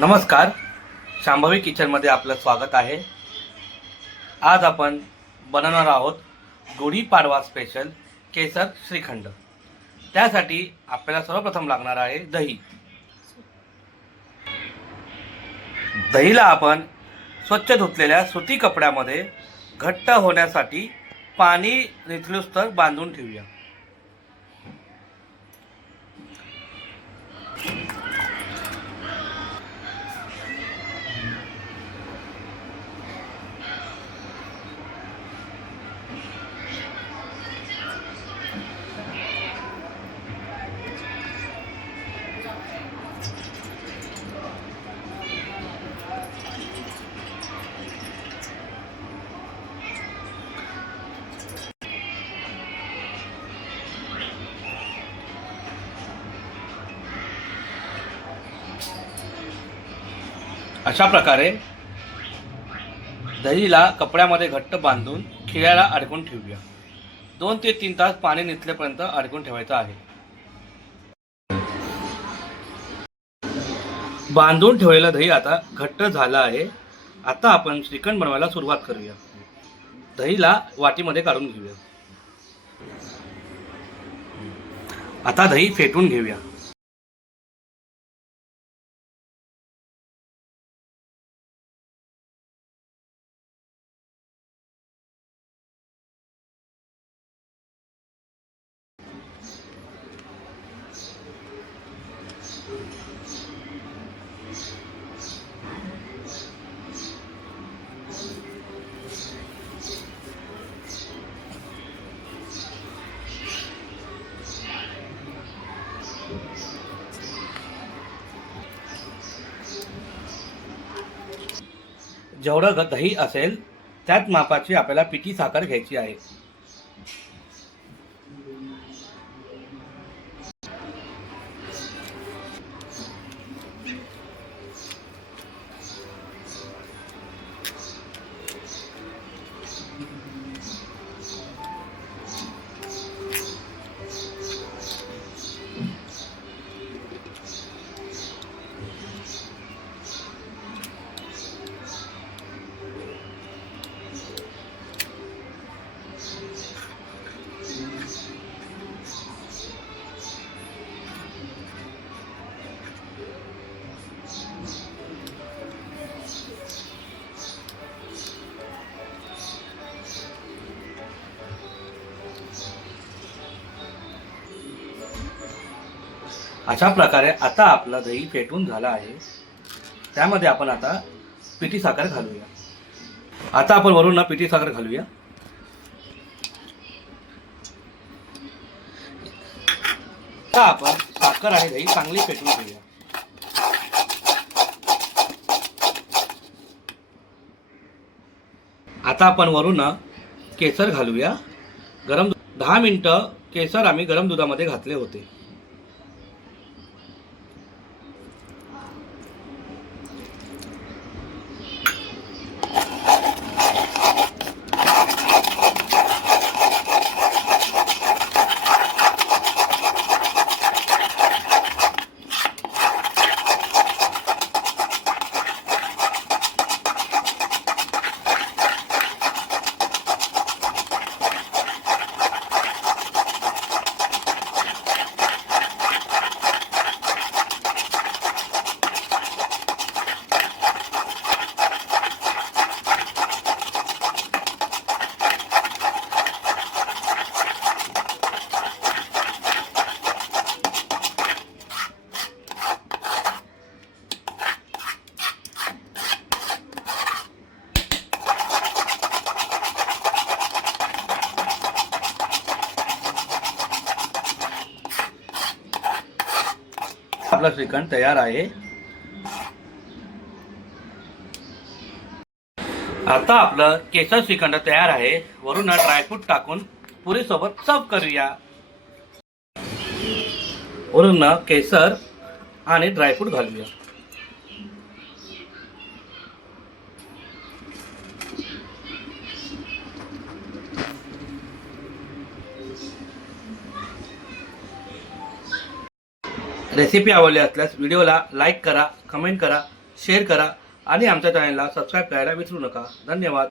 नमस्कार, शांभवी किचनमध्ये आपलं स्वागत आहे। आज आपण बनवणार आहोत गुढीपाडवा स्पेशल केसर श्रीखंड। त्यासाठी आपल्याला सर्वप्रथम लागणार आहे दही। दहीला आपण स्वच्छ धुतलेल्या सुती कपड्यामध्ये घट्ट होण्यासाठी पाणी निथळूस्तर बांधून ठेवूया। अशा प्रकारे दहीला कपड्यामध्ये घट्ट बांधून खिळ्याला अडकून ठेवूया। 2 ते 3 तास पाणी निथळेपर्यंत अडकून ठेवायचं आहे। बांधून ठेवलेलं दही आता घट्ट झालं आहे। आता आपण श्रीखंड बनवायला सुरुवात करूया। दहीला वाटीमध्ये काढून घेऊया। आता दही फेटून घेऊया। जेवढं दही असेल त्याच मापाची आपल्याला पिठी साखर घ्यायची आहे। अशा प्रकारे आता आपला दही फेटून झाला आहे। त्यामध्ये आपण आता पिठी साखर घालूया। आता आपण वरून पिठी साखर घालूया। आता आपण साखर आणि दही चांगली फेटून घेऊया। आता आपण वरून केसर घालूया। 10 मिनिटं केसर आम्ही गरम दुधामध्ये घातले होते। आपला श्रीखंड तयार आहे। आता आपलं केसर श्रीखंड तयार आहे। वरून ड्रायफ्रूट टाकून पुरी सोबत सर्व करूया। वरून केसर आणि ड्रायफ्रूट घालूया। रेसिपी आवडली असल्यास व्हिडिओला लाईक करा, कमेंट करा, शेअर करा आणि आमच्या चॅनलला सबस्क्राईब करायला विसरू नका. धन्यवाद.